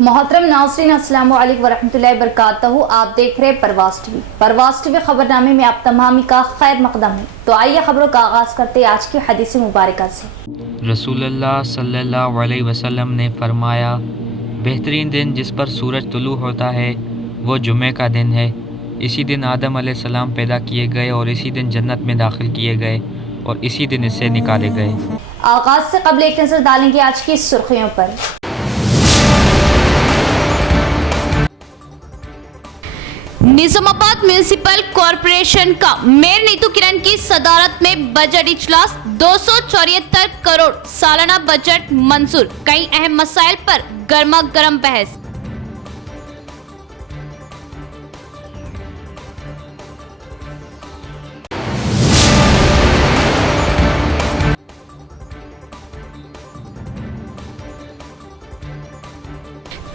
मोहतरम नाज़रीन अस्सलामु अलैकुम वरहमतुल्लाहि वबरकातुहू। आप देख रहे हैं परवास टीवी खबरनामे में आप तमामी का खैर मकदम है। तो आइए खबरों का आगाज़ करते हैं आज की हदीस मुबारक से। रसूलुल्लाह सल्लल्लाहु अलैहि वसल्लम ने फरमाया, बेहतरीन दिन जिस पर सूरज तुलू होता है वो जुमे का दिन है। इसी दिन आदम अलैहिस्सलाम पैदा किए गए और इसी दिन जन्नत में दाखिल किए गए और इसी दिन इससे निकाले गए। आगाज़ से कबल एक नजर डालेंगे आज की सुर्खियों पर। निजामाबाद म्यूनिसिपल कॉरपोरेशन का मेयर नीतू किरण की सदारत में बजट इजलास, 274 करोड़ सालाना बजट मंजूर, कई अहम मसाइल पर गर्मा गर्म बहस।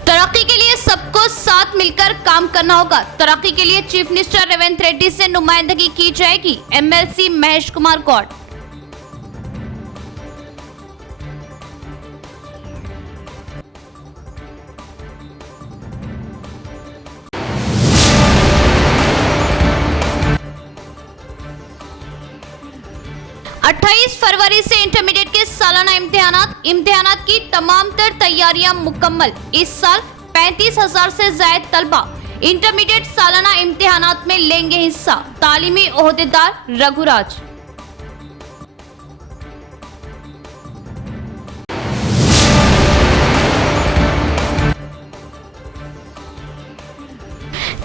तरक्की के लिए सबको साथ मिलकर काम करना होगा। तरक्की के लिए चीफ मिनिस्टर रेवंत रेड्डी से नुमाइंदगी की जाएगी, एमएलसी महेश कुमार गौड़। फरवरी से इंटरमीडिएट के सालाना इम्तिहानात की तमाम तर तैयारियां मुकम्मल। इस साल 35,000 से ज्यादा तलबा इंटरमीडिएट सालाना इम्तिहानात में लेंगे हिस्सा, तालीमी ओहदेदार रघुराज।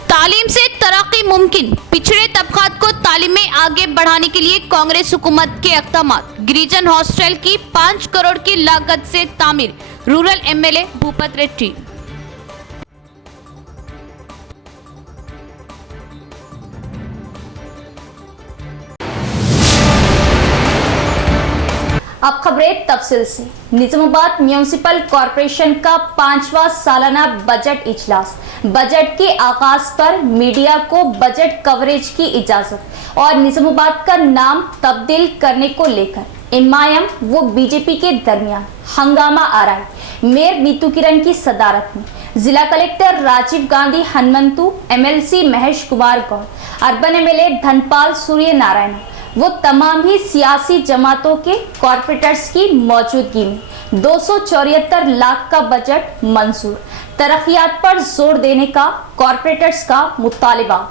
तालीम से तरक्की मुमकिन, पिछड़े तबकात को तालीम में आगे बढ़ाने के लिए कांग्रेस हुकूमत के इक़दामात। गिरिजन हॉस्टल की 5 करोड़ की लागत से तामीर, रूरल एमएलए भूपत रेड्डी। अब खबरें तफसील से। निजामाबाद म्यूनिसिपल कॉरपोरेशन का 5वां सालाना बजट इजलास। बजट के आगाज पर मीडिया को बजट कवरेज की इजाजत और निजामाबाद का नाम तब्दील करने को लेकर एमआईएम व बीजेपी के दरमियान हंगामा आराई। मेयर नीतू किरण की सदारत में जिला collector Rajiv Gandhi Hanumantu, MLC Mahesh Kumar Goud, urban MLA Dhanpal Surya Narayan वो तमाम ही सियासी जमातों के कॉर्पोरेटर्स की मौजूदगी में 274 लाख का बजट मंजूर। तरक्कियात पर जोर देने का कॉर्पोरेटर्स का मुतालिबा।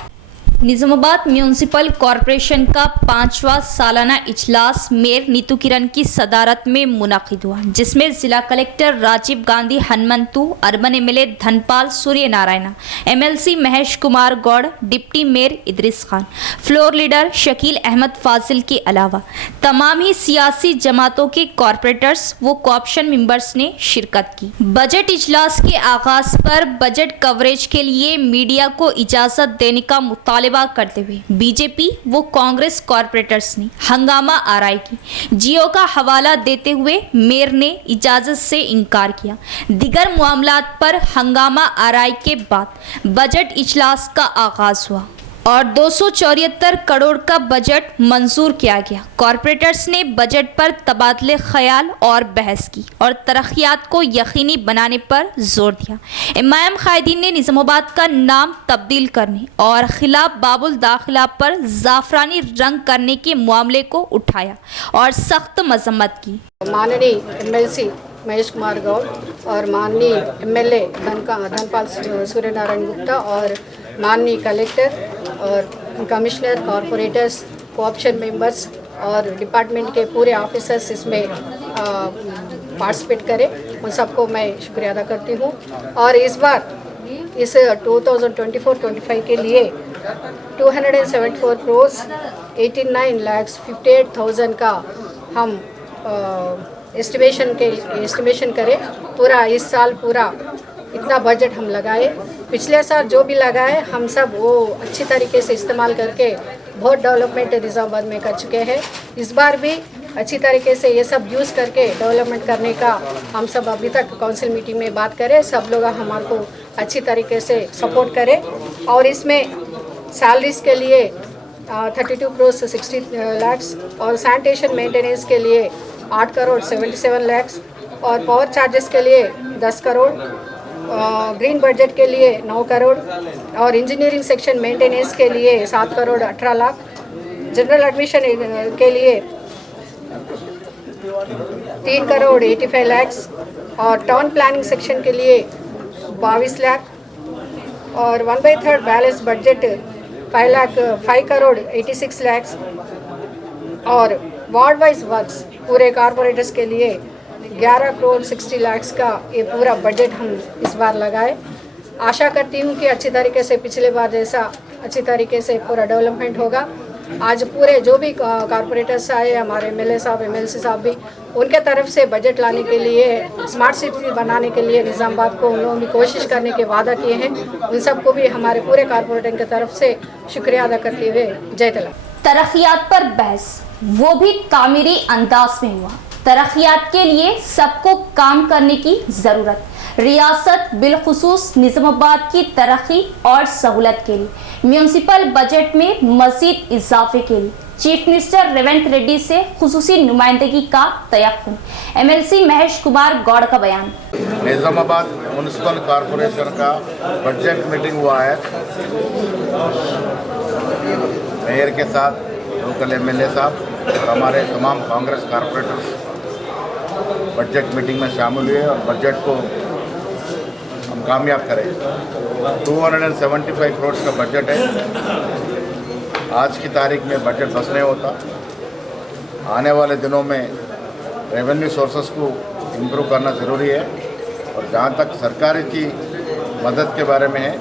निजामाबाद म्यूनिसिपल कॉरपोरेशन का 5वां सालाना इजलास मेयर नीतू किरण की सदारत में मुनाकिद हुआ, जिसमें जिला collector Rajiv Gandhi Hanumantu, urban MLA Dhanpal Surya Narayan, MLC Mahesh Kumar Goud, deputy mayor Idris Khan, floor leader Shakeel Ahmed Fazil के अलावा तमाम ही सियासी जमातों के कॉर्पोरेटर्स व कोऑप्शन मेंबर्स ने शिरकत की। बजट इजलास के आगाज पर बजट कवरेज के लिए मीडिया को इजाजत देने का मुतालिबा करते हुए बीजेपी व कांग्रेस कॉर्पोरेटर्स ने हंगामा आराई की। जियो का हवाला देते हुए मेयर ने इजाजत से इनकार किया। दिगर मामलात पर हंगामा आराई के बाद बजट इजलास का आगाज हुआ और 274 करोड़ का बजट मंजूर किया गया। कॉर्पोरेटर्स ने बजट पर तबादले ख्याल और बहस की और तरक्कियात को यकीनी बनाने पर जोर दिया। एमआईएम कायदीन ने निजामाबाद का नाम तब्दील करने और खिलाफ बाबुल दाखिला पर जाफरानी रंग करने के मामले को उठाया और सख्त मजम्मत की। माननीय एमएलसी महेश कुमार गौड़ और माननीय एमएलए धनपाल सूर्य नारायण गुप्ता और माननीय कलेक्टर और कमिश्नर, कॉरपोरेटर्स, कोऑप्शन मेंबर्स और डिपार्टमेंट के पूरे ऑफिसर्स इसमें पार्टिसिपेट करें, उन सबको मैं शुक्रिया अदा करती हूँ। और इस बार इस 2024-25 के लिए 274 करोड़ 89,58,000 का हम एस्टिमेशन करें। पूरा इस साल पूरा इतना बजट हम लगाए। पिछले साल जो भी लगाए हम सब वो अच्छी तरीके से इस्तेमाल करके बहुत डेवलपमेंट निज़ामाबाद में कर चुके हैं। इस बार भी अच्छी तरीके से ये सब यूज़ करके डेवलपमेंट करने का हम सब अभी तक काउंसिल मीटिंग में बात करें। सब लोग हमारे को अच्छी तरीके से सपोर्ट करें और इसमें सैलरीज के लिए 32 करोड़ 60 लाख्स और सैनिटेशन मेंटेनेंस के लिए 8 करोड़ 77 लाख्स और पावर चार्जेस के लिए 10 करोड़ ग्रीन बजट के लिए 9 करोड़ और इंजीनियरिंग सेक्शन मेंटेनेंस के लिए 7 करोड़ 18 लाख, जनरल एडमिशन के लिए 3 करोड़ 85 लाख और टाउन प्लानिंग सेक्शन के लिए 22 लाख और 1/3 बैलेंस बजट 5 करोड़ 86 लाख और वार्ड वाइज वर्क्स पूरे कारपोरेटर्स के लिए 11 करोड़ 60 लाख का ये पूरा बजट हम इस बार लगाए। आशा करती हूँ कि अच्छी तरीके से पिछले बार जैसा अच्छी तरीके से पूरा डेवलपमेंट होगा। आज पूरे जो भी कारपोरेटर्स आए, हमारे एमएलए साहब, एमएलसी साहब भी, उनके तरफ से बजट लाने के लिए, स्मार्ट सिटी बनाने के लिए निज़ामाबाद को उन लोगों ने कोशिश करने के वादा किए हैं। उन सबको भी हमारे पूरे कारपोरेटर की तरफ से शुक्रिया अदा करते हुए जय तला। तरक्यात पर बहस, वो भी तामीरी अंदाज में हुआ। तरक्यात के लिए सबको काम करने की जरूरत। रियासत बिलखुसूस निज़ामाबाद की तरक्की और सहूलत के लिए म्यूनिसिपल बजट में मजीद इजाफे के लिए चीफ मिनिस्टर रेवंत रेड्डी से खुसूसी नुमाइंदगी का तयक्कुन। एमएलसी महेश कुमार गौड़ का बयान। निज़ामाबाद म्यूनिसिपल कॉरपोरेशन का बजट मीटिंग हुआ है। मेयर के साथ लोकल एमएलए साहब और हमारे तमाम कांग्रेस कॉरपोरेटर्स बजट मीटिंग में शामिल हुए और बजट को हम कामयाब करें। 275 करोड़ का बजट है। आज की तारीख में बजट बस नहीं होता। आने वाले दिनों में रेवेन्यू सोर्सेस को इम्प्रूव करना ज़रूरी है। और जहाँ तक सरकार की मदद के बारे में है,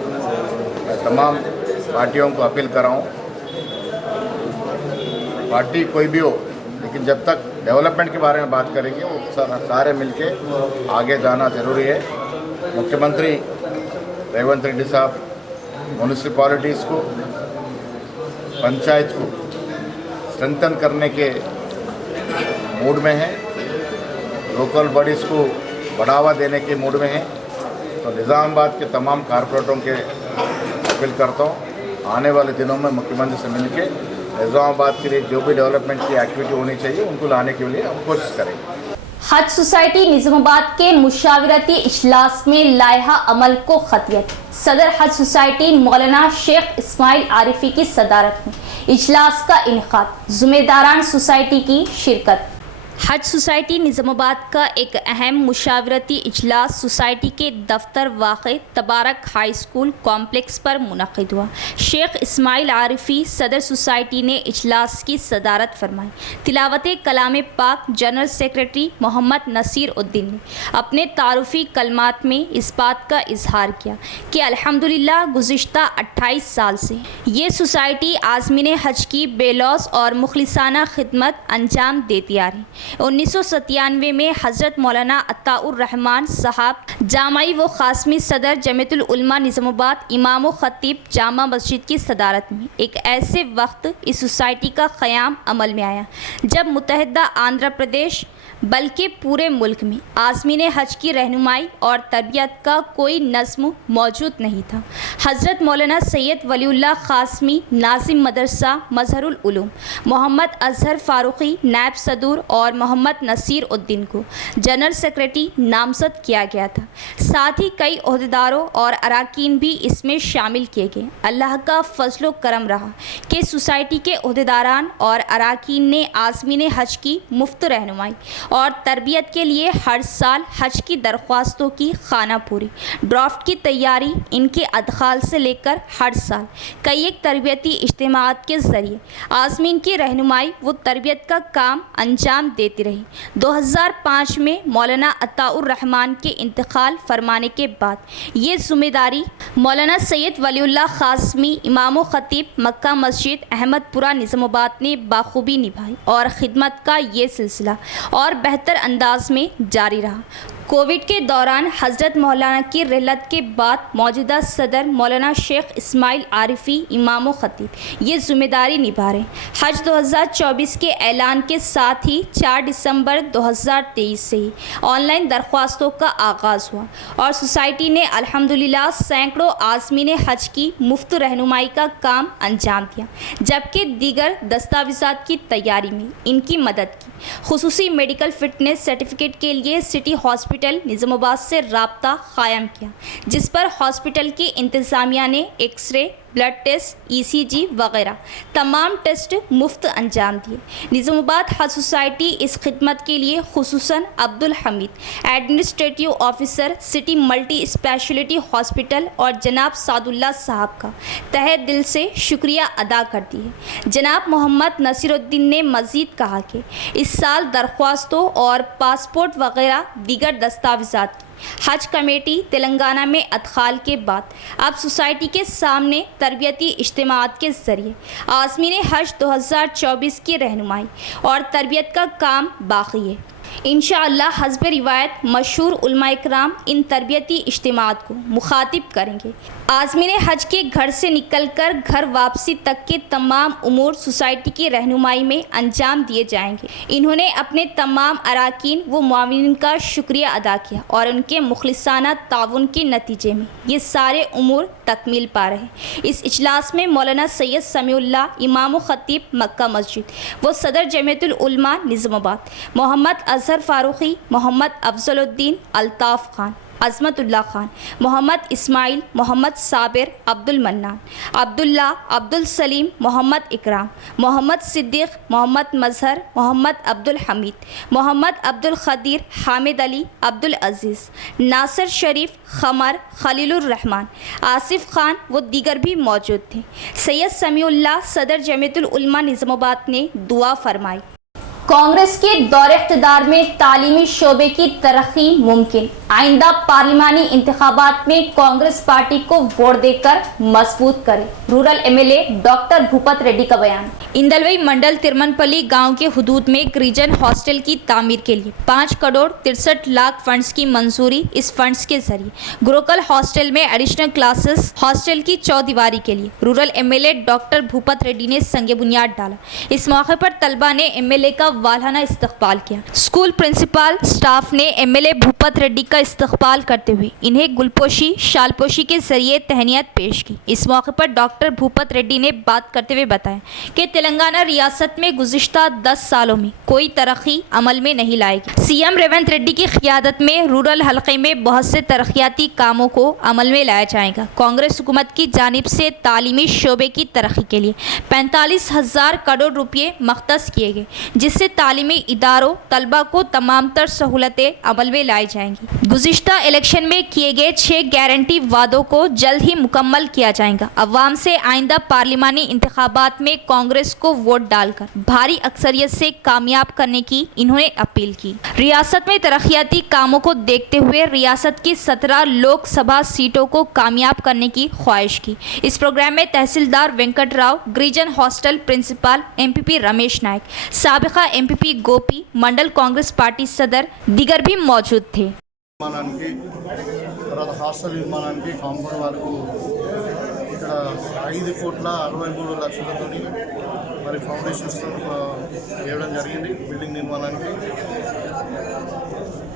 मैं तमाम पार्टियों को अपील कर रहा हूँ, पार्टी कोई भी हो, लेकिन जब तक डेवलपमेंट के बारे में बात करेंगे वो सारे मिलके आगे जाना ज़रूरी है। मुख्यमंत्री रेवंत रेड्डी साहब म्यूनिसिपैलिटीज़ को, पंचायत को स्ट्रेंथन करने के मूड में हैं, लोकल बॉडीज़ को बढ़ावा देने के मूड में हैं। तो निज़ामाबाद के तमाम कारपोरेटरों के अपील करता हूँ, आने वाले दिनों में मुख्यमंत्री से मिलकर निज़ामाबाद के लिए जो भी डेवलपमेंट की एक्टिविटी होनी चाहिए उनको लाने के लिए हम कोशिश करेंगे। हज सोसाइटी निज़ामाबाद के मुशावरती इजलास में लायहा अमल को खतियत। सदर हज सोसाइटी मौलाना शेख इस्माइल आरिफी की सदारत में इजलास का इनेकाद, ज़िम्मेदारान सोसाइटी की शिरकत। हज सोसाइटी निज़ामाबाद का एक अहम मुशावरती इजलास सोसाइटी के दफ्तर वाक़े तबारक हाई स्कूल कॉम्प्लेक्स पर मुनक़िद हुआ। शेख इस्माइल आरिफी सदर सोसाइटी ने इजलास की सदारत फरमाई। तिलावत कलाम पाक जनरल सेक्रेटरी मोहम्मद नसीर उद्दीन ने अपने तारुफ़ी कलमात में इस बात का इजहार किया कि अल्हम्दुलिल्लाह गुज़िश्ता 28 साल से ये सोसाइटी आज़मीन हज की बेलौस और मुखलिसाना खिदमत अंजाम देती आ रही। 1997 में हज़रत मौलाना अत्ताउर रहमान साहब जामाई व ख़ासमी सदर जमीयतुल उलमा निज़ामाबाद इमाम व ख़तीब जामा मस्जिद की सदारत में एक ऐसे वक्त इस सोसाइटी का क़याम अमल में आया जब मुत्तहिदा आंध्र प्रदेश बल्कि पूरे मुल्क में आज़मीन हज की रहनुमाई और तरबियत का कोई नज़्म मौजूद नहीं था। हज़रत मौलाना सैयद वलीउल्लाह क़ासमी नाज़िम मदरसा मज़हरुल उलूम, मोहम्मद अज़हर फ़ारूक़ी नायब सदूर और मोहम्मद नसीर उद्दीन को जनरल सेक्रेटरी नामज़द किया गया था। साथ ही कई ओहदेदारों और अरकान भी इसमें शामिल किए गए। अल्लाह का फ़ज़्ल करम रहा कि सोसाइटी के ओहदेदारान और अरकान ने आज़मीन हज की मुफ्त रहनुमाई और तरबियत के लिए हर साल हज की दरख्वास्तों की खाना पूरी ड्राफ्ट की तैयारी, इनके अदखाल से लेकर हर साल कई एक तरबियती इज्तिमाआत के ज़रिए आज़मीन की रहनुमाई व तरबियत का काम अंजाम देती रही। 2005 में मौलाना अत्ताउर रहमान के इंतकाल फरमाने के बाद ये ज़िम्मेदारी मौलाना सैयद वलीउल्लाह क़ासमी इमाम ख़तीब मक्का मस्जिद अहमदपुरा निज़ामाबाद ने बाखूबी निभाई और ख़िदमत का ये सिलसिला और बेहतर अंदाज में जारी रहा। कोविड के दौरान हज़रत मौलाना की रहलत के बाद मौजूदा सदर मौलाना शेख इस्माइल आरिफी इमाम ख़तीब ये ज़िम्मेदारी निभा रहे। हज 2024 के ऐलान के साथ ही 4 दिसंबर 2023 से ही ऑनलाइन दरख्वास्तों का आगाज़ हुआ और सोसाइटी ने अल्हम्दुलिल्लाह सैकड़ों आज़मीन हज की मुफ्त रहनुमाई का काम अंजाम दिया, जबकि दीगर दस्तावेज़ात की तैयारी में इनकी मदद की। खुसूसी मेडिकल फिटनेस सर्टिफिकेट के लिए सिटी हॉस्पिटल निज़ामाबाद से राब्ता कायम किया, जिस पर हॉस्पिटल की इंतज़ामिया ने एक्सरे, ब्लड टेस्ट, ECG वगैरह तमाम टेस्ट मुफ्त अंजाम दिए। निज़ामाबाद हज सोसाइटी इस खिदमत के लिए खुसूसन Abdul Hameed, administrative officer city multi speciality hospital और जनाब सादुल्ला साहब का तहे दिल से शुक्रिया अदा करती है। जनाब मोहम्मद नसीरुद्दीन ने मज़ीद कहा कि इस साल दरख्वास्तों और पासपोर्ट वगैरह दीगर दस्तावेज़ात की हज कमेटी तेलंगाना में अदखाल के बाद अब सोसाइटी के सामने तरबियती इज्तिमात के ज़रिए आज़मीन हज 2024 की रहनुमाई और तरबियत का काम बाकी है। इंशाअल्लाह हस्ब रिवायत मशहूर उलमा इकराम इन तरबियती इज्तिमात को मुखातिब करेंगे। आज़मीन हज के घर से निकलकर घर वापसी तक के तमाम उमूर सोसाइटी की रहनुमाई में अंजाम दिए जाएंगे। इन्होंने अपने तमाम अराकीन व मुआविनीन का शुक्रिया अदा किया और उनके मुखलिसाना ताउन के नतीजे में ये सारे उमूर तकमील पा रहे। इस इजलास में मौलाना सैयद समीउल्लाह इमाम व खतीब मक्का मस्जिद व सदर जमीयतुल उलमा निज़ामाबाद, मोहम्मद अजहर फारूकी, मोहम्मद अफजलुद्दीन, अल्ताफ़ खान, अज़मतुल्लाह खान, मोहम्मद इस्माइल, मोहम्मद साबिर, अब्दुल मन्नान, अब्दुल्ला, अब्दुल सलीम, मोहम्मद इकराम, मोहम्मद सिद्दीक़, मोहम्मद मजहर, मोहम्मद अब्दुल हमीद, मोहम्मद अब्दुल खदीर, हामिद अली, अब्दुल अज़ीज़, नासिर शरीफ, खमर, खलीलुर रहमान, आसिफ खान व दीगर भी मौजूद थे। सैयद समीउल्लाह सदर जमीयतुल उलमा निज़ामाबाद ने दुआ फरमाई। कांग्रेस के दौरे इख्तिदार में तालीमी शोबे की तरक्की मुमकिन, आइंदा पार्लिमानी इंतखाबात में कांग्रेस पार्टी को वोट देकर मजबूत करे। Rural MLA doctor Bhupat Reddy का बयान। इंदलवई मंडल तिरमनपल्ली गांव के हुदूद में एक रीजन हॉस्टल की तामीर के लिए 5 करोड़ 63 लाख फंड्स की मंजूरी। इस फंड्स के जरिए गुरुकुल हॉस्टल में एडिशनल क्लासेस, हॉस्टल की चौदीवारी के लिए rural MLA doctor Bhupat Reddy ने संगे बुनियाद डाला। इस मौके पर तलबा ने MLA का वालहाना इस्तकबाल किया। स्कूल प्रिंसिपल स्टाफ ने MLA भूपत रेड्डी का इस्तकबाल करते हुए इन्हें गुलपोशी, शालपोशी के जरिए तहनीत पेश की। इस मौके पर डॉक्टर भूपत रेड्डी ने बात करते हुए बताया कि तेलंगाना रियासत में गुज़िश्ता 10 सालों में कोई तरक्की अमल में नहीं लाएगी। CM रेवंत रेड्डी की क़ियादत में रूरल हलक़े में बहुत से तरक्याती कामों को अमल में लाया जाएगा। कांग्रेस हुकूमत की जानिब से तालीमी शोबे की तरक्की के लिए 45,000 करोड़ रुपये मख्तस किए गए, जिससे तालीमी इदारों तलबा को तमाम तर सहूलतें अमल में लाई जाएंगी। गुज़िश्ता इलेक्शन में किए गए 6 गारंटी वादों को जल्द ही मुकम्मल किया जाएगा। अवाम से आइंदा पार्लिमानी इंतखाबात में कांग्रेस को वोट डालकर भारी अक्सरियत से कामयाब करने की इन्होंने अपील की। रियासत में तरक्याती कामों को देखते हुए रियासत की 17 लोकसभा सीटों को कामयाब करने की ख्वाहिश की। इस प्रोग्राम में तहसीलदार Venkat Rao, Girijan hostel principal MPP Ramesh नायक, साबिका MPP गोपी, मंडल कांग्रेस पार्टी सदर दीगर भी मौजूद थे। హాస్టల్ నిర్మాణానికి కాంపౌండ్ వరకు ఇక్కడ 5,63,00,000 మరి ఫౌండేషన్స్తో వేయడం జరిగింది బిల్డింగ్ నిర్మాణానికి।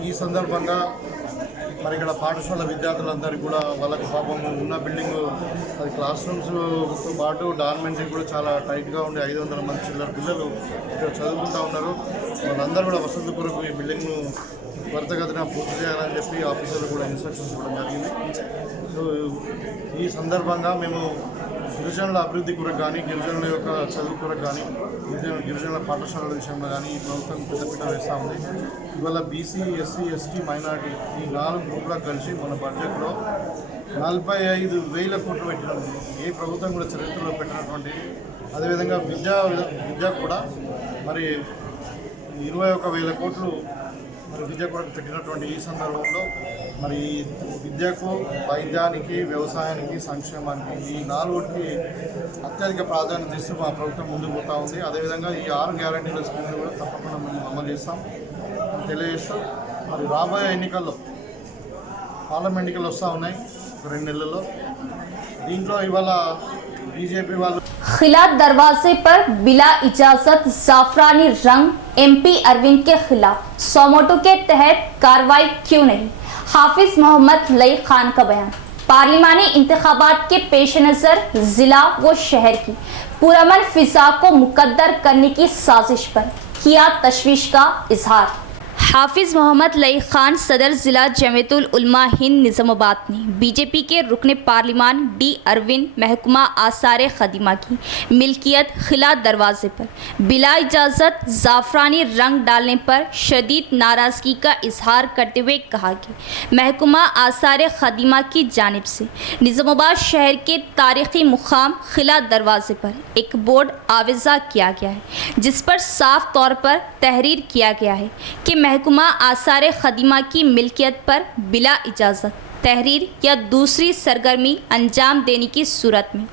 ఈ సందర్భంగా మరి ఇక్కడ పాఠశాల విద్యార్థులందరికీ కూడా వాళ్ళకి పాపం ఉన్న బిల్డింగ్ అది క్లాస్ రూమ్స్తో పాటు డార్మెంటరీ కూడా చాలా టైట్గా ఉండి 500 మంది చిల్లర పిల్లలు ఇక్కడ చదువుకుంటూ ఉన్నారు। వాళ్ళందరూ కూడా వసతి కొరకు ఈ బిల్డింగ్ను త్వరితగతిన పూర్తి చేయాలని చెప్పి ఆఫీసర్లు కూడా ఇన్స్ట్రక్షన్స్ ఇవ్వడం జరిగింది। సో ఈ సందర్భంగా మేము గిరిజనుల అభివృద్ధి కొరకు కానీ, గిరిజనుల యొక్క చదువు కొరకు కానీ, గిరిజనుల పాఠశాలల విషయంలో కానీ ఈ ప్రభుత్వం పెద్దపీట వేస్తూ ఉంది। ఇవాళ BC, SC, ST, మైనారిటీ ఈ 4 గ్రూపులకు కలిసి మన బడ్జెట్లో 45,000 కోట్లు పెట్టినాం। ఏ ప్రభుత్వం కూడా చరిత్రలో పెట్టినటువంటి, అదేవిధంగా విద్య కూడా మరి 21,000 కోట్లు మరి విద్య కొరకు పెట్టినటువంటి ఈ సందర్భంలో మరి విద్యకు, వైద్యానికి, వ్యవసాయానికి, సంక్షేమానికి ఈ 4కి అత్యధిక ప్రాధాన్యత ఇస్తూ మా ప్రభుత్వం ముందుకు పోతూ ఉంది। అదేవిధంగా ఈ 6 గ్యారంటీల స్కీమ్లు కూడా తప్పకుండా మేము అమలు చేస్తాం తెలియజేస్తూ మరి రాబోయే ఎన్నికల్లో పార్లమెంట్ ఎన్నికలు వస్తూ ఉన్నాయి 2 నెలల్లో। దీంట్లో ఇవాళ बीजेपी वालों खिलाफ दरवाजे पर बिला इजाजत जाफरानी रंग MP अरविंद के खिलाफ सोमोटो के तहत कार्रवाई क्यों नहीं? हाफिज मोहम्मद लई खान का बयान। पार्लिमानी इंतखाबात के पेश नज़र जिला व शहर की पुरअमन फिजा को मुकद्दर करने की साजिश पर किया तशवीश का इजहार। हाफिज मोहम्मद लई खान सदर ज़िला जमीयतुल उलमा हिंद निज़ामाबाद ने बीजेपी के रुकने पार्लिमान डी अरविंद महकमा आसार खदीमा की मिल्कियत खिला दरवाजे पर बिला इजाज़त ज़ाफ़रानी रंग डालने पर शदीद नाराज़गी का इजहार करते हुए कहा कि महकमा आसार खदीमा की जानिब से निज़ामाबाद शहर के तारीख़ी मुकाम खिला दरवाजे पर एक बोर्ड आवेज़ा किया गया है, जिस पर साफ तौर पर तहरीर किया गया है कि महकमा आसार खदीमा की मिल्कियत पर बिला इजाज़त तहरीर या दूसरी सरगर्मी अंजाम देने की सूरत में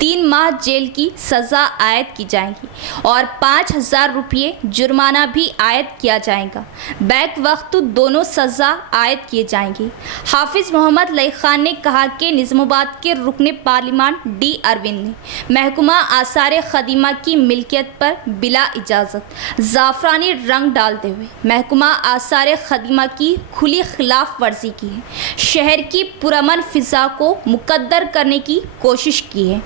3 माह जेल की सज़ा आयद की जाएगी और 5,000 रुपये जुर्माना भी आयद किया जाएगा। बैक वक्त दोनों सज़ा आयद किए जाएंगे। हाफिज़ मोहम्मद लई खान ने कहा कि निज़ामाबाद के रुकने पार्लिमान डी अरविंद ने महकमा आसार खदीमा की मिल्कियत पर बिला इजाज़त ज़ाफ़रानी रंग डालते हुए महकमा आसार खदीमा की खुली खिलाफ वर्जी की है, शहर की पुरअमन फ़िज़ा को मुकद्दर करने की कोशिश की है।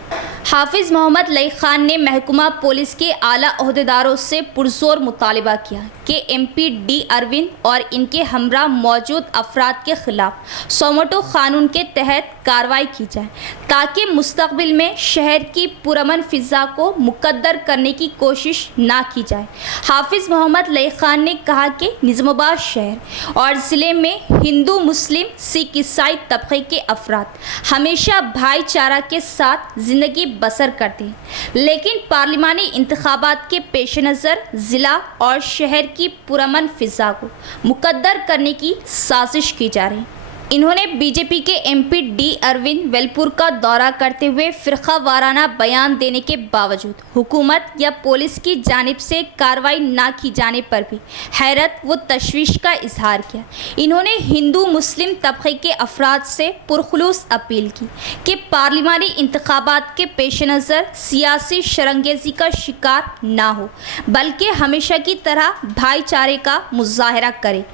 हाफिज़ मोहम्मद लई खान ने महकमा पुलिस के आला ओहदेदारों से पुरजोर मुतालिबा किया कि MP डी अरविंद और इनके हमरा मौजूद अफराद के ख़िलाफ़ सोमोटो क़ानून के तहत कार्रवाई की जाए ताकि मुस्तक़बिल में शहर की पुरअमन फ़िज़ा को मुकद्दर करने की कोशिश ना की जाए। हाफिज़ मोहम्मद लई खान ने कहा कि निज़ामाबाद शहर और ज़िले में हिंदू मुस्लिम सिख ईसाई तबके के अफराद हमेशा भाईचारा के साथ ज़िंदगी बसर करते हैं, लेकिन पार्लिमानी इंतखाबात के पेश नज़र ज़िला और शहर की पुरअमन फ़िज़ा को मुकद्दर करने की साजिश की जा रही है। इन्होंने बीजेपी के MP डी अरविंद वेलपुर का दौरा करते हुए फ़िरका वाराना बयान देने के बावजूद हुकूमत या पुलिस की जानिब से कार्रवाई ना की जाने पर भी हैरत व तशवीश का इजहार किया। इन्होंने हिंदू मुस्लिम तबके के अफराद से पुरखुलूस अपील की कि पार्लिमानी इंतखाबात के पेश नज़र सियासी शरंगेज़ी का शिकार ना हो, बल्कि हमेशा की तरह भाईचारे का मुजाहरा करे।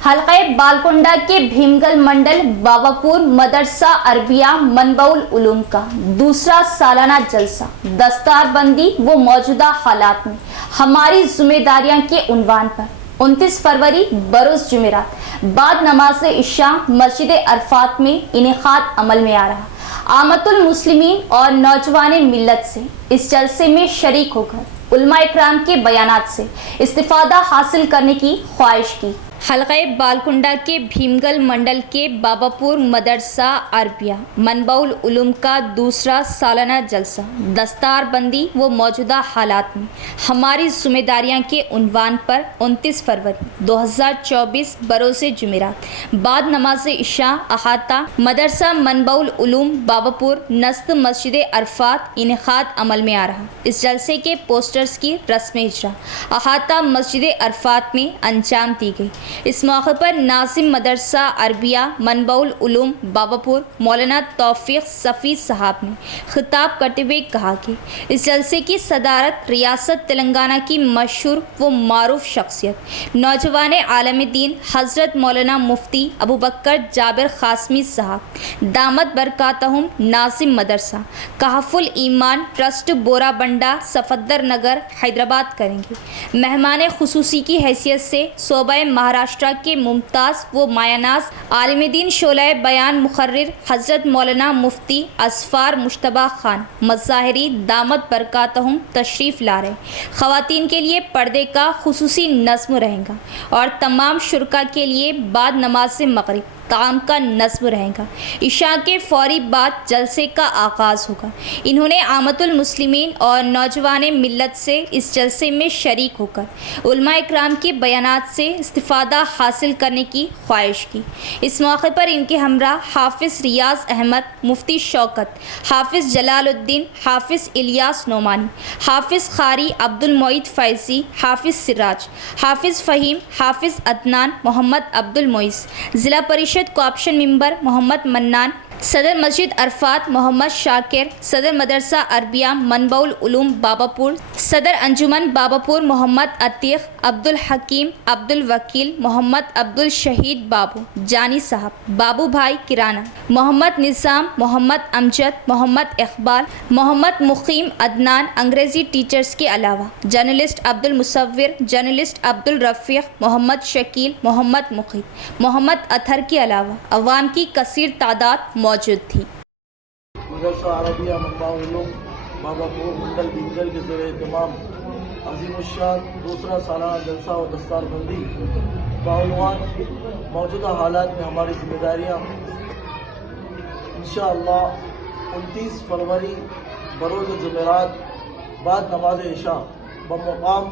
हल्क़े बालकुंडा के भीमगल मंडल बाबापुर मदरसा अरबिया मनबउल उलूम का दूसरा सालाना जलसा दस्तारबंदी व मौजूदा हालात में हमारी जिम्मेदारियां के उन्वान पर 29 फरवरी बरोज़ जुमेरात बाद नमाज इशा मस्जिद अरफात में इनेकाद अमल में आ रहा। आमतुल मुस्लिमीन और नौजवान मिल्लत से इस जलसे में शरीक होकर उलमा इकराम के बयानात से इस्तिफादा हासिल करने की ख्वाहिश की। हल्क़े बालकुंडा के भीमगल मंडल के बाबापुर मदरसा अरबिया मनबउल उलूम का दूसरा सालाना जलसा दस्तारबंदी व मौजूदा हालात में हमारी जिम्मेदारियां के उन्वान पर 29 फरवरी 2024 बरोज़े जुमेरात बाद नमाज इशा अहाता मदरसा मनबउल उलूम बाबापुर नस्त मस्जिद अरफात इनेकाद अमल में आ रहा। इस जलसे के पोस्टर्स की रस्म इजरा अहाता मस्जिद अरफात में अंजाम दी गई। इस मौके पर नाजिम मदरसा अरबिया मनबउल उलूम बाबापुर मौलाना तौफीक सफ़ी साहब ने खिताब करते हुए कहा कि इस जलसे की सदारत रियासत तेलंगाना की मशहूर व मारूफ शख्सियत नौजवान आलम दीन हज़रत मौलाना मुफ्ती अबू बकर जाबिर ख़ासमी साहब दामद बरकातहुम नाजिम मदरसा कहफुल ईमान ट्रस्ट बोराबंडा सफदर नगर हैदराबाद करेंगे। मेहमान खुसूसी की हैसियत से सूबा महाराष्ट्र के मुमताज़ व मायानाज आलिम दीन शोला बयान मुखर्रिर हज़रत मौलाना मुफ्ती असफ़ार मुश्तबा खान मज़ाहिरी दामद बरकातहुम तशरीफ़ ला रहे। ख़वातीन के लिए पर्दे का खुसूसी नज़्म रहेगा और तमाम शुरका के लिए बाद नमाज मग़रिब ताम का नस्ब रहेगा। इशा के फौरी बाद जलसे का आगाज़ होगा। इन्होंने आमतुल मुस्लिमीन और नौजवान मिल्लत से इस जलसे में शरीक होकर उलमा इकराम के बयानात से इस्तिफादा हासिल करने की ख्वाहिश की। इस मौके पर इनके हमरा हाफिज़ रियाज अहमद, मुफ्ती शौकत, हाफिज़ जलालुद्दीन, हाफिज़ इलियास नोमानी, हाफिज़ खारी अब्दुल मोईद फैज़ी, हाफिज़ सिराज, हाफिज़ फ़हीम, हाफिज़ अदनान, मोहम्मद अब्दुल मोइस, ज़िला परिषद कोऑप्शन मेंबर मोहम्मद मन्नान, सदर मस्जिद अरफात मोहम्मद शाकिर, सदर मदरसा अरबिया मनबउल उलूम बाबापुर, सदर अंजुमन बाबापुर मोहम्मद अतीक, अब्दुल हकीम, अब्दुल वकील, मोहम्मद अब्दुल शहीद बाबू जानी साहब, बाबू भाई किराना, मोहम्मद निज़ाम, मोहम्मद अमजद, मोहम्मद इकबाल, मोहम्मद मुकीम अदनान अंग्रेज़ी टीचर्स के अलावा जर्नलिस्ट अब्दुल मुसव्विर, जर्नलिस्ट अब्दुल रफ़ीक, मोहम्मद शकील, मोहम्मद मुखीद, मोहम्मद अतहर के अलावा अवाम की कसीर तादाद मौजूद थी। मदरसा अरबिया मंबाउल बाबापुर मंडल बिंगल के ज़रिए तमाम अज़ीमुश्शान दूसरा सालाना जलसा और दस्तारबंदी बाउलवान मौजूदा हालात में हमारी जिम्मेदारियाँ इंशाअल्लाह 29 फरवरी बरोज़ जुमेरात बाद नमाज इशा बमुक़ाम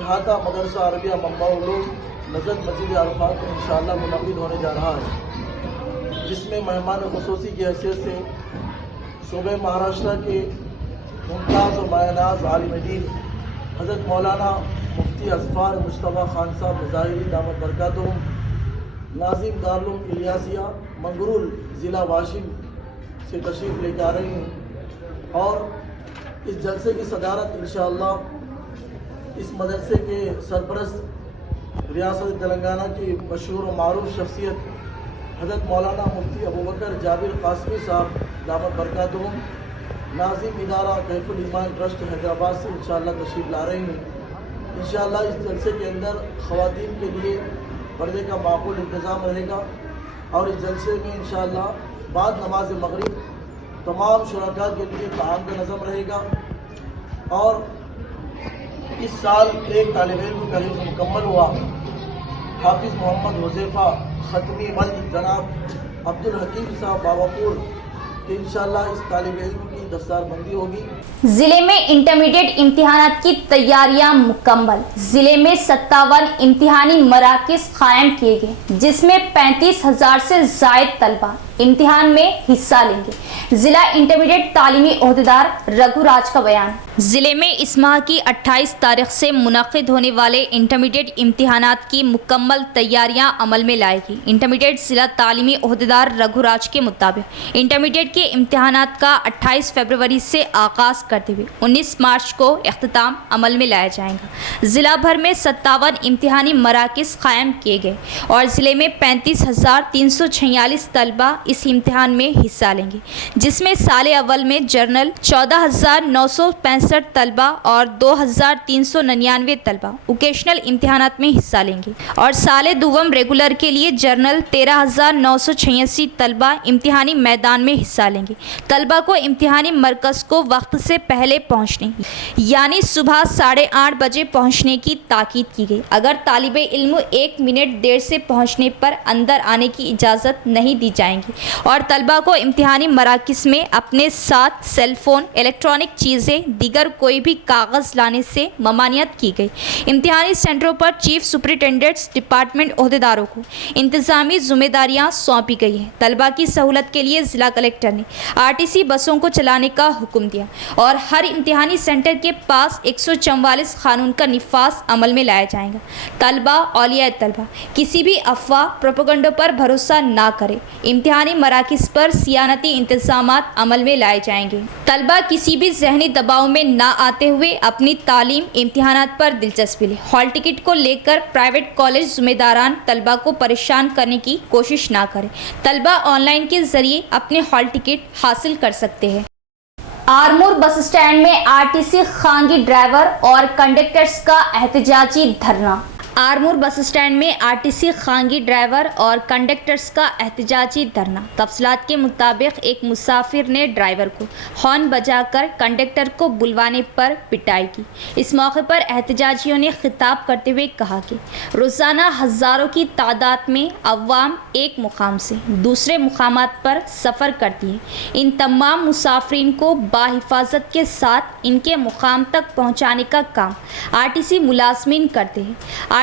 इहाता मदरसा अरबिया मंबाउल नज़र मस्जिद अरफात में इंशाअल्लाह मुनक़िद होने जा रहा है, जिसमें मेहमान ख़ुसूसी की हैसियत से सूबे महाराष्ट्र के मुमताज़ और मायनाज आलिम दीन हज़रत मौलाना मुफ्ती असफ़ार मुश्तबा खान साहब मुज़ाहिरी दामत बरकातुहुम, नाज़िम दारुल इलियासिया मंगरूल ज़िला वाशिम से तशरीफ़ लेकर आ रही हैं और इस जलसे की सदारत इंशाअल्लाह इस मदरसे के सरपरस्त रियासत तेलंगाना की मशहूर व मारूफ शख्सियत हज़रत मौलाना मुफ्ती अबू बकर जाबिर कासमी साहब दामत बरकातुहुम नाज़िम इदारा कैफुल ईमान ट्रस्ट हैदराबाद से इंशाअल्लाह तशरीफ़ ला रही हैं। इंशाअल्लाह इस जलसे के अंदर ख़वातीन के लिए पर्दे का माकूल इंतज़ाम रहेगा और इस जलसे में इंशाअल्लाह बाद नमाज मगरिब तमाम शुरका के लिए ताम का नज़म रहेगा और इस साल एक तालिब इल्म का हिफ्ज़ मुकम्मल हुआ, हाफिज़ मोहम्मद हुज़ैफ़ा ख़त्मी मल जनाब अब्दुल हकीम साहब बाबापुर कि इंशाअल्लाह इस तालिब इल्म की दस्तारबंदी होगी। जिले में इंटरमीडिएट इम्तिहानात की तैयारियां मुकम्मल। जिले में 57 इम्तिहानी मराकिज़ कायम किए गए, जिसमें 35,000 से ज़ायद तलबा इम्तिहान में हिस्सा लेंगे। जिला इंटरमीडिएट तालीमी ओहदेदार रघुराज का बयान। जिले में इस माह की 28 तारीख से मुनक़िद होने वाले इंटरमीडिएट इम्तिहानात की मुकम्मल तैयारियां अमल में लाएगी। इंटरमीडिएट जिला तालीमी ओहदेदार रघुराज के मुताबिक इंटरमीडिएट के इम्तिहानात का 28 फरवरी से आगाज़ करते हुए 19 मार्च को इख्तिताम अमल में लाया जाएगा। ज़िला भर में 57 इम्तिहानी मराकिज़ कायम किए गए और ज़िले में 35,346 तलबा इस इम्तिहान में हिस्सा लेंगे, जिसमें साले अव्वल में जर्नल 14,965 तलबा और 2,399 तलबा वोकेशनल इम्तिहानात में हिस्सा लेंगे और साले दुवम रेगुलर के लिए जर्नल 13,986 तलबा इम्तिहानी मैदान में हिस्सा लेंगे। तलबा को इम्तिहानी मरकज़ को वक्त से पहले पहुँचने यानी सुबह 8:30 बजे पहुँचने की ताकीद की गई। अगर तालिबे इल्म 1 मिनट देर से पहुँचने पर अंदर आने की इजाज़त नहीं दी जाएगी और तलबा को इम्तिहानी मराकिज़ में अपने साथ सेलफोन, इलेक्ट्रॉनिक चीज़ें, दीगर कोई भी कागज़ लाने से ममानियत की गई। इम्तिहानी सेंटरों पर चीफ सुपरिटेंडेंट्स डिपार्टमेंट ओहदेदारों को इंतज़ामी जिम्मेदारियाँ सौंपी गई हैं। तलबा की सहूलत के लिए ज़िला कलेक्टर ने RTC बसों को चलाने का हुक्म दिया और हर इम्तिहानी सेंटर के पास 144 कानून का निफाज अमल में लाया जाएगा। तलबा, औलिया तलबा किसी भी अफवाह, प्रोपेगेंडा पर भरोसा ना करें। इम्तिहानी मराकिज़ पर सियानती इंतज़ामात अमल में लाए जाएंगे। तलबा किसी भी जहनी दबाव में ना आते हुए अपनी तालीम, इम्तिहानात पर दिलचस्पी लें। हॉल टिकट को लेकर प्राइवेट कॉलेज ज़िम्मेदारान तलबा को परेशान करने की कोशिश ना करें। तलबा ऑनलाइन के ज़रिए अपने हॉल टिकट हासिल कर सकते हैं। आरमूर बस स्टैंड में RTC खांगी ड्राइवर और कंडक्टर्स का एहतजाजी धरना। आरमूर बस स्टैंड में RTC खांगी ड्राइवर और कंडक्टर्स का एहतजाजी धरना। तफसीलात के मुताबिक एक मुसाफिर ने ड्राइवर को हॉर्न बजाकर कंडक्टर को बुलवाने पर पिटाई की। इस मौके पर एहतजाजियों ने खिताब करते हुए कहा कि रोज़ाना हज़ारों की तादाद में अवाम एक मुकाम से दूसरे मुकामात पर सफ़र करती है। इन तमाम मुसाफिरीन को बाहिफाजत के साथ इनके मुकाम तक पहुँचाने का काम RTC मुलाजमीन करते हैं।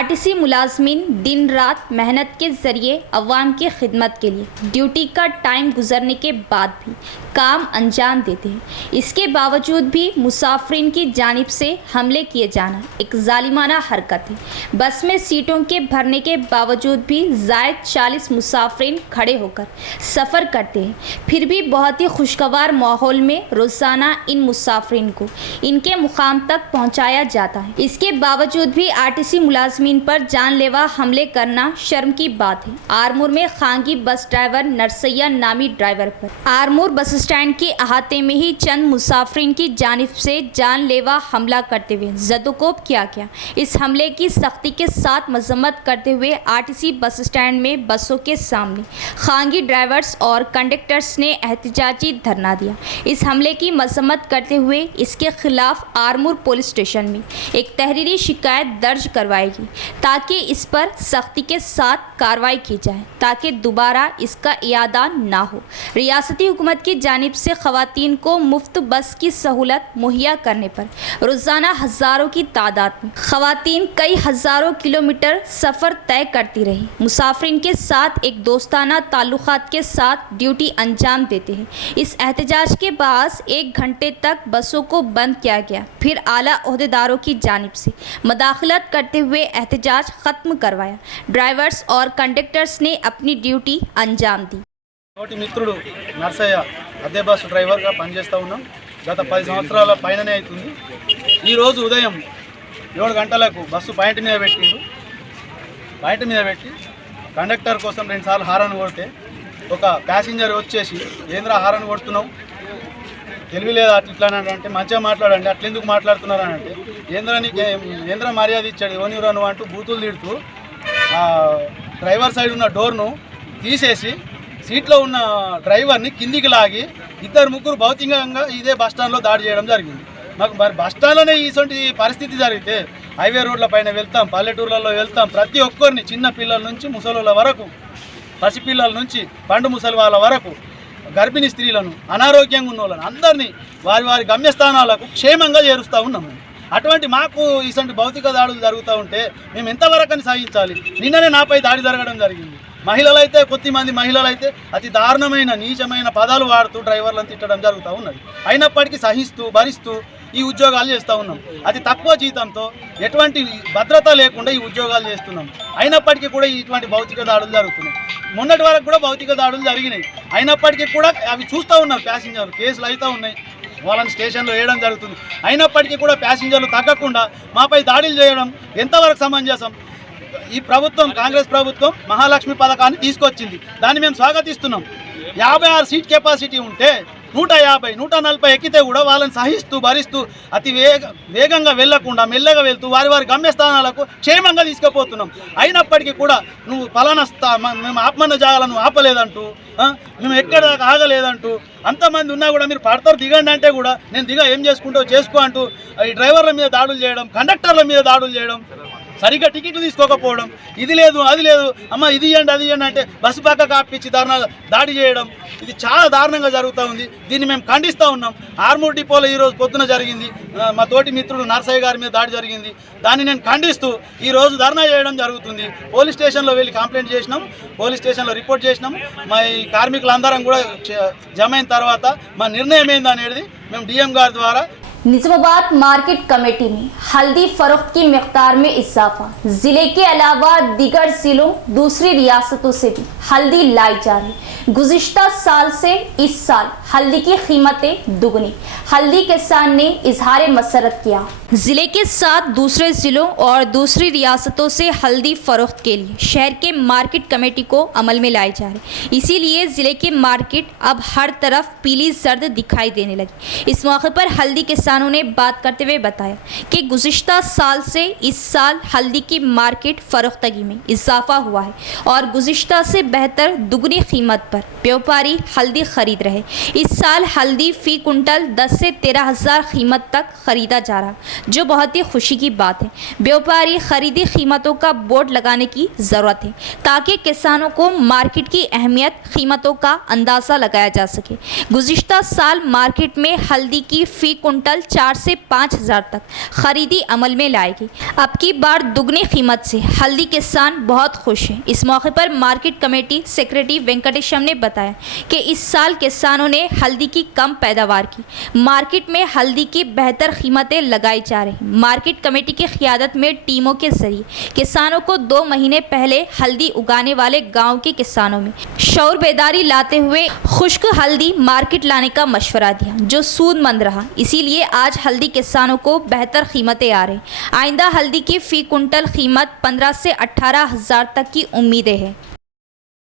आरटीसी मुलाजमीन दिन रात मेहनत के जरिए अवाम की खिदमत के लिए ड्यूटी का टाइम गुजरने के बाद भी काम अंजाम देते हैं। इसके बावजूद भी मुसाफिरीन की जानिब से हमले किए जाना एक जालिमाना हरकत है। बस में सीटों के भरने के बावजूद भी ज़ायद 40 मुसाफिरीन खड़े होकर सफ़र करते हैं, फिर भी बहुत ही खुशगवार माहौल में रोज़ाना इन मुसाफिरीन को इनके मुकाम तक पहुँचाया जाता है। इसके बावजूद भी आरटीसी मुलाजमीन पर जानलेवा हमले करना शर्म की बात है। आरमूर में खांगी बस ड्राइवर नरसैया नामी ड्राइवर पर आरमूर बस स्टैंड के अहाते में ही चंद मुसाफिरीन की जानिब से जानलेवा हमला करते हुए जदोकोब किया गया। इस हमले की सख्ती के साथ मजम्मत करते हुए आरटीसी बस स्टैंड में बसों के सामने खांगी ड्राइवर्स और कंडक्टर्स ने एहतजाजी धरना दिया। इस हमले की मजम्मत करते हुए इसके खिलाफ आरमूर पुलिस स्टेशन में एक तहरीरी शिकायत दर्ज करवाएगी ताकि इस पर सख्ती के साथ कार्रवाई की जाए ताकि दोबारा इसका इयादा ना हो। रियासती हुकूमत की जानिब से ख़वातीन को मुफ्त बस की सहूलत मुहैया करने पर रोज़ाना हज़ारों की तादाद में ख़वातीन कई हज़ारों किलोमीटर सफ़र तय करती रही। मुसाफिरीन के साथ एक दोस्ताना ताल्लुक़ात के साथ ड्यूटी अंजाम देते हैं। इस एहतजाज के बाद 1 घंटे तक बसों को बंद किया गया, फिर आला ओहदेदारों की जानिब से मदाखलत करते हुए एहतजाज ख़त्म करवाया। ड्राइवर्स और कंडक्टर्स ने अपनी ड्यूटी अंजाम दी। తోటి మిత్రుడు నర్సయ్య అదే బస్సు డ్రైవర్గా పనిచేస్తూ ఉన్నాం. గత 10 సంవత్సరాల పైననే అవుతుంది. ఈరోజు ఉదయం 7 గంటలకు బస్సు పాయింట్ మీద పెట్టిండు. పాయింట్ మీద పెట్టి కండక్టర్ కోసం 2 సార్లు హారన్ కొడితే ఒక ప్యాసింజర్ వచ్చేసి ఏంద్రా హారన్ కొడుతున్నావు, తెలివి లేదా అట్లా అంటే మంచిగా మాట్లాడండి, అట్లెందుకు మాట్లాడుతున్నారు అని అంటే ఏంద్ర మర్యాద ఇచ్చాడు ఎవనిరా నువ్వు అంటూ బూతులు తిడుతూ డ్రైవర్ సైడ్ ఉన్న డోర్ను తీసేసి సీట్లో ఉన్న డ్రైవర్ని కిందికి లాగి 2-3 భౌతికంగా ఇదే బస్టాండ్లో దాడి చేయడం జరిగింది. మాకు మరి బస్టాండ్లోనే ఇటువంటి పరిస్థితి జరిగితే హైవే రోడ్ల పైన వెళ్తాం, పల్లెటూర్లలో వెళ్తాం, ప్రతి ఒక్కరిని చిన్న పిల్లల నుంచి ముసలోళ్ళ వరకు, పసిపిల్లల నుంచి పండు ముసలి వాళ్ళ వరకు, గర్భిణీ స్త్రీలను, అనారోగ్యంగా ఉన్న వాళ్ళని అందరినీ వారి వారి గమ్యస్థానాలకు క్షేమంగా చేరుస్తూ ఉన్నాము. అటువంటి మాకు ఇటువంటి భౌతిక దాడులు జరుగుతూ ఉంటే మేము ఎంతవరకని సాగించాలి? నిన్ననే నాపై దాడి జరగడం జరిగింది. మహిళలైతే కొద్దిమంది మహిళలైతే అతి దారుణమైన నీచమైన పదాలు వాడుతూ డ్రైవర్లను తిట్టడం జరుగుతూ ఉన్నది. అయినప్పటికీ సహిస్తూ భరిస్తూ ఈ ఉద్యోగాలు చేస్తూ ఉన్నాం. అతి తక్కువ జీతంతో ఎటువంటి భద్రత లేకుండా ఈ ఉద్యోగాలు చేస్తున్నాం. అయినప్పటికీ కూడా ఇటువంటి భౌతిక దాడులు జరుగుతున్నాయి. మొన్నటి వరకు కూడా భౌతిక దాడులు జరిగినాయి. అయినప్పటికీ కూడా అవి చూస్తూ ఉన్నారు ప్యాసింజర్లు, కేసులు అవుతూ ఉన్నాయి, వాళ్ళని స్టేషన్లో వేయడం జరుగుతుంది. అయినప్పటికీ కూడా ప్యాసింజర్లు తగ్గకుండా మాపై దాడులు చేయడం ఎంతవరకు సమంజసం? ఈ ప్రభుత్వం, కాంగ్రెస్ ప్రభుత్వం మహాలక్ష్మి పథకాన్ని తీసుకొచ్చింది, దాన్ని మేము స్వాగతిస్తున్నాం. 56 సీట్ కెపాసిటీ ఉంటే 150, 140 ఎక్కితే కూడా వాళ్ళని సహిస్తూ భరిస్తూ అతి వేగంగా వెళ్లకుండా మెల్లగా వెళ్తూ వారి వారి గమ్యస్థానాలకు క్షేమంగా తీసుకుపోతున్నాం. అయినప్పటికీ కూడా నువ్వు ఫలానా మేము ఆపమన్న జాగాలను ఆపలేదంటూ, మేము ఎక్కడ ఆగలేదంటూ, అంతమంది ఉన్నా కూడా మీరు పడతారు దిగండి అంటే కూడా నేను దిగా ఏం చేసుకుంటావు చేసుకో అంటూ ఈ డ్రైవర్ల మీద దాడులు చేయడం, కండక్టర్ల మీద దాడులు చేయడం, సరిగ్గా టికెట్లు తీసుకోకపోవడం, ఇది లేదు అది లేదు అమ్మ ఇది ఇవ్వండి అది ఇవ్వండి అంటే బస్సు పక్క కాపిచ్చి దాడి చేయడం, ఇది చాలా దారుణంగా జరుగుతూ ఉంది. దీన్ని మేము ఖండిస్తూ ఉన్నాం. ఆర్మూర్ డిపోలో ఈరోజు పొద్దున జరిగింది, మా తోటి మిత్రుడు నర్సయ్య గారి మీద దాడి జరిగింది. దాన్ని నేను ఖండిస్తూ ఈరోజు ధర్నా చేయడం జరుగుతుంది. పోలీస్ స్టేషన్లో వెళ్ళి కంప్లైంట్ చేసినాం, పోలీస్ స్టేషన్లో రిపోర్ట్ చేసినాం. మా ఈ కార్మికులందరం కూడా జమ అయిన తర్వాత మా నిర్ణయం ఏందనేది మేము డిఎం గారి ద్వారా निजामाबाद मार्केट कमेटी में हल्दी फरोख्त की मिक़दार में इजाफा। ज़िले के अलावा दीगर ज़िलों दूसरी रियासतों से भी हल्दी लाई जा रही। गुज़िश्ता साल से इस साल हल्दी की कीमतें दुगनी। हल्दी किसान ने इजहार मसरत किया। ज़िले के साथ दूसरे ज़िलों और दूसरी रियासतों से हल्दी फरोख्त के लिए शहर के मार्केट कमेटी को अमल में लाई जा रही। इसीलिए ज़िले के मार्केट अब हर तरफ पीली जर्द दिखाई देने लगी। इस मौके पर हल्दी किसानों ने बात करते हुए बताया कि गुज़िश्ता साल से इस साल हल्दी की मार्केट फरोख्तगी में इजाफा हुआ है और गुज़िश्ता से बेहतर दुगनी कीमत पर व्यापारी हल्दी खरीद रहे। इस साल हल्दी फ़ी कुंटल 10 से 13 हज़ार कीमत तक खरीदा जा रहा, जो बहुत ही खुशी की बात है। व्यापारी खरीदी कीमतों का बोर्ड लगाने की ज़रूरत है ताकि किसानों को मार्केट की अहमियत कीमतों का अंदाज़ा लगाया जा सके। गुज़िश्ता साल मार्केट में हल्दी की फ़ी कुंटल 4 से 5 हज़ार तक खरीदी अमल में लाएगी। अब की बार दुगनी कीमत से हल्दी किसान बहुत खुश हैं। इस मौके पर मार्केट कमेटी सेक्रेटरी वेंकटेशम ने बताया कि इस साल किसानों ने हल्दी की कम पैदावार की, मार्केट में हल्दी की बेहतर कीमतें लगाई जा रही। मार्केट कमेटी की क़ियादत में टीमों के जरिए किसानों को 2 महीने पहले हल्दी उगाने वाले गाँव के किसानों में शऊर बेदारी लाते हुए खुश्क हल्दी मार्केट लाने का मशवरा दिया, जो सूदमंद रहा। इसीलिए आज हल्दी किसानों को बेहतर कीमतें आ रही। आइंदा हल्दी की फी कुंटल कीमत 15 से 18 हज़ार तक की उम्मीदें हैं।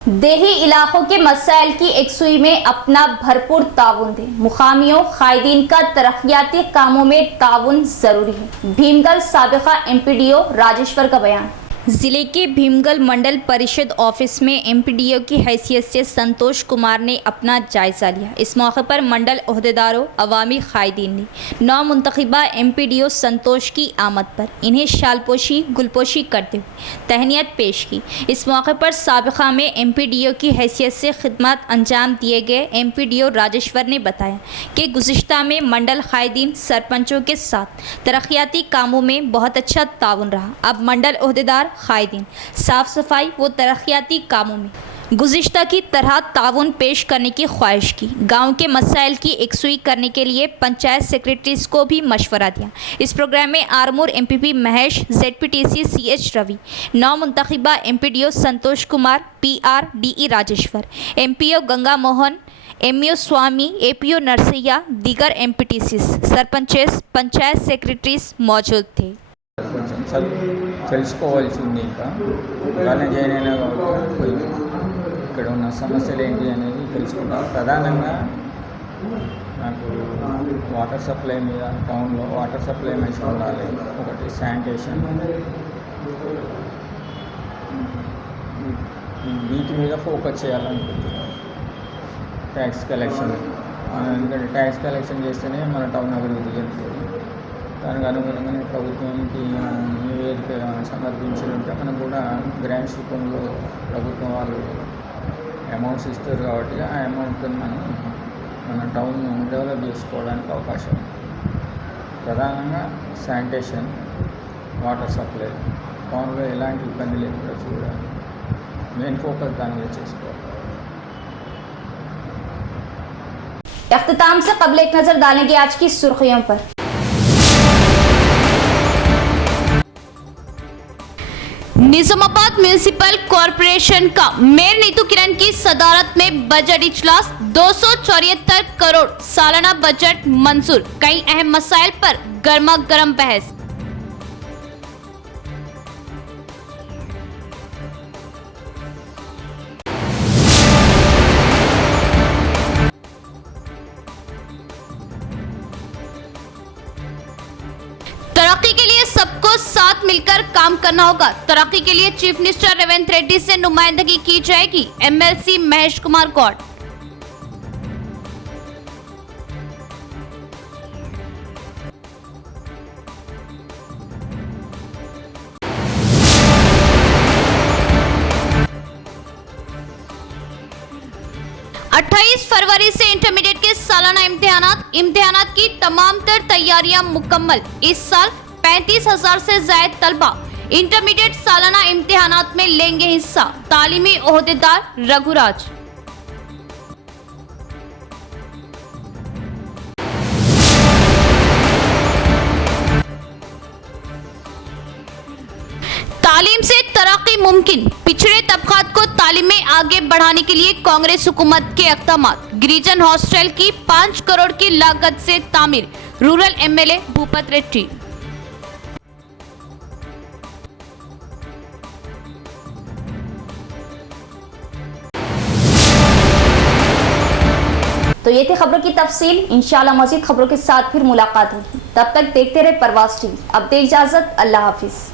देही इलाकों के मसाइल की एकसुई में अपना भरपूर ताउन दें। मुकामियों कायदीन का तरक्याती कामों में ताउन जरूरी है। भीमगल साबिका एमपीडीओ राजेश्वर का बयान। जिले के भीमगल मंडल परिषद ऑफिस में एमपीडीओ की हैसियत से संतोष कुमार ने अपना जायजा लिया। इस मौके पर मंडल ओहदेदारों अवामी कायदीन ने नौ मुंतखबा एमपीडीओ संतोष की आमद पर इन्हें शालपोशी गुलपोशी करते हुए तहनीत पेश की। इस मौके पर साबिका में एमपीडीओ की हैसियत से खिदमत अंजाम दिए गए एमपीडीओ राजेश्वर ने बताया कि गुज़िश्ता में मंडल कायदीन सरपंचों के साथ तरक्याती कामों में बहुत अच्छा ताउन रहा। अब मंडल ओहदेदार कायदीन साफ सफाई व तरक्याती कामों में गुज़िश्ता की तरह ताउन पेश करने की ख्वाहिश की। गांव के मसाइल की एकसुई करने के लिए पंचायत सेक्रेटरीज को भी मशवरा दिया। इस प्रोग्राम में Armoor MPP Mahesh, ZPTC CH Ravi, नौ मुंतखबा MPDO Santosh Kumar, PR DE Rajeshwar, MPO Ganga Mohan, MEO Swamy, APO Narsaiah, दीगर एमपीटीसी, सरपंचेस, पंचायत सेक्रेटरीज मौजूद थे। కొంచెం తెలుసుకోవాల్సి ఉంది. ఇంకా అలానే జాయిన్ అయినా పోయి ఇక్కడ ఉన్న సమస్యలు ఏంటి అనేది తెలుసుకుంటాం. ప్రధానంగా నాకు వాటర్ సప్లై మీద టౌన్లో వాటర్ సప్లై మంచిగా ఉండాలి, ఒకటి శానిటేషన్, వీటి మీద ఫోకస్ చేయాలనుకుంటున్నాను. ట్యాక్స్ కలెక్షన్, ఎందుకంటే ట్యాక్స్ కలెక్షన్ చేస్తేనే మన టౌన్ అభివృద్ధి చెందుతుంది. దానికి అనుగుణంగానే ప్రభుత్వానికి నివేదిక సమర్పించాలంటే మనకు కూడా గ్రాంట్స్ రూపంలో ప్రభుత్వం వాళ్ళు అమౌంట్స్ ఇస్తారు కాబట్టి ఆ అమౌంట్తో మన టౌన్ డెవలప్ చేసుకోవడానికి అవకాశం. ప్రధానంగా శానిటేషన్, వాటర్ సప్లై, టౌన్లో ఎలాంటి ఇబ్బంది లేకుండా చూడాలి. మెయిన్ ఫోకస్ దాని మీద చేసుకోవాలి. इख्तिताम से कबल एक नज़र डालेंगे आज की सुर्खियों पर। निजामाबाद म्यूनिसिपल कॉरपोरेशन का मेयर नीतू किरण की सदारत में बजट इजलास, 274 करोड़ सालाना बजट मंजूर। कई अहम मसाइल पर गर्मा गर्म बहस। तरक्की के लिए सबको साथ मिलकर काम करना होगा। तरक्की के लिए चीफ मिनिस्टर रेवंत रेड्डी से नुमाइंदगी की जाएगी। एमएलसी महेश कुमार गौड़। फरवरी से इंटरमीडिएट के सालाना इम्तिहानात की तमाम तर तैयारियां मुकम्मल। इस साल 35,000 से ज्यादा तलबा इंटरमीडिएट सालाना इम्तिहानात में लेंगे हिस्सा। तालीमी ओहदेदार रघुराज। तालीम से तरक्की मुमकिन। पिछड़े तबकात को तालीम में आगे बढ़ाने के लिए कांग्रेस हुकूमत के इक़दामात। गिरिजन हॉस्टल की 5 करोड़ की लागत से तामीर। Rural MLA Bhupat Reddy. तो ये थी खबरों की तफसील। इंशाल्लाह मज़ीद खबरों के साथ फिर मुलाकात होगी। तब तक देखते रहे परवाज़ टीवी। अब दे इजाज़त, अल्लाह हाफिज़।